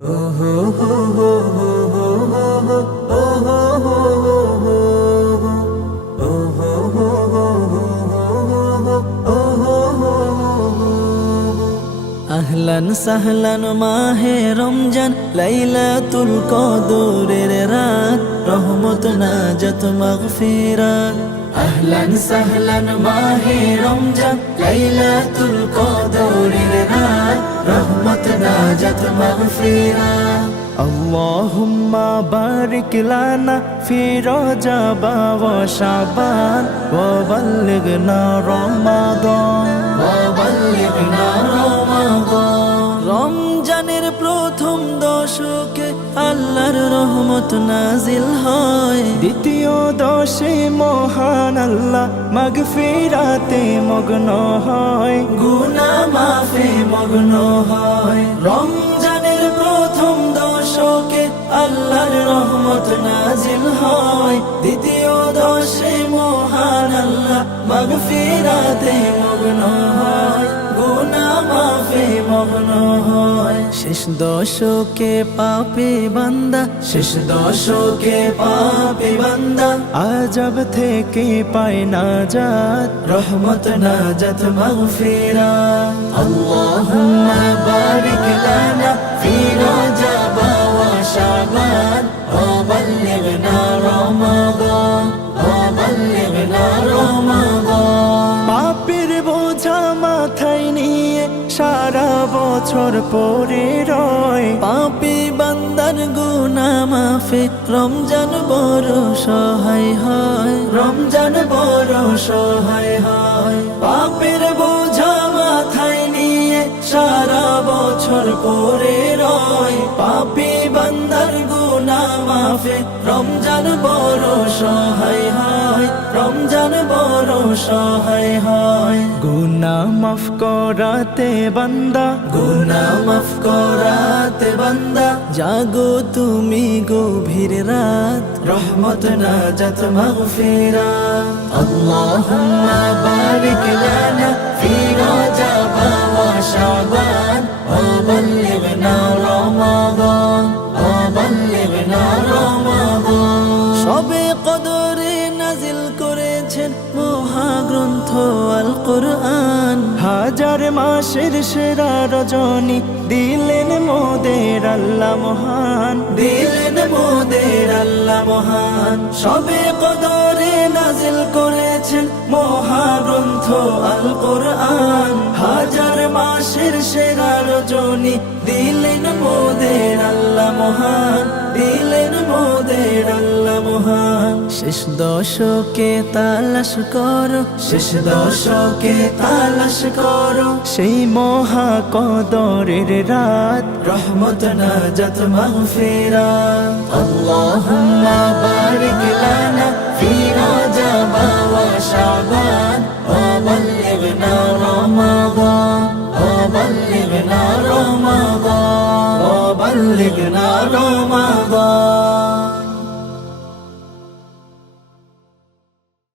আহলান সাহলান মাহে রমজান, লাইলাতুল কদরের রাত, রহমত, নাজাত, মাগফিরাত। আহলান সাহলান মাহে রমজান, লাইলাতুল কদরের রহমত নাজাত মাগফিরাত اللهم بارك لنا في رجب وشعبان وبلغنا رمضان আল্লাহর রহমত নাজিল হয়। দ্বিতীয় দশে মহান আল্লাহ মাগফিরাতে মগ্ন হয়। গুনা মাফে মগ্ন হয়। রমজানের প্রথম দশকে আল্লাহর রহমত নাজিল হয়। দ্বিতীয় দশে মহান আল্লাহ মাগফিরাতে মগ্ন হয়। মাফে মগ্ন হয়। শেষ দশকে পাপে বান্দা। শেষ দশকে পাপে বান্দা। আজব থেকে পায় না যাত রহমত, নাজাত মাগফিরা আল্লাহুম্মা বারিক লানা ফি রজব শাবান। সারা বছর পরে রয়। পাপি বান্দার গুনা মাফে রমজান বড় সহায় হয়। রমজান বড় সহায় হয়। পাপের বোঝা মাফে রমজান বড় সহায় হয় রমজান বড় সহায় হয়। গুনা মাফ করাতে বান্দা। গুনা মাফ করাতে বান্দা। জাগো তুমি গভীর রাত। রহমত নাজাত মাগফিরা আল্লাহুম্মা বারিক লানা ফি রজব ওয়া শাবান। নাজিল করেছেন মহাগ্রন্থ আল কোরআন হাজার মাসের সেরা রজনী দিলেন মোদের আল্লাহ মহান। দিলেন মোদের আল্লাহ মহান। সবে কদরে নাজিল করেছেন মহাগ্রন্থ আল কোরআন হাজার মাসের সেরা রজনী দিলেন মোদের আল্লাহ মহান। দিলেন মোদের আল্লাহ মহান। শেষ দশকে তালাশ করো। শেষ দশকে তালাশ করো। সেই মহা কদরের রাত। রহমত না যত মাহফিরা। আল্লাহুম্মা বারিক লানা ফি রাজাবা শাবান ওয়া বাল্লিগনা রমাদান। ওয়া বাল্লিগনা রমাদান রমাদান।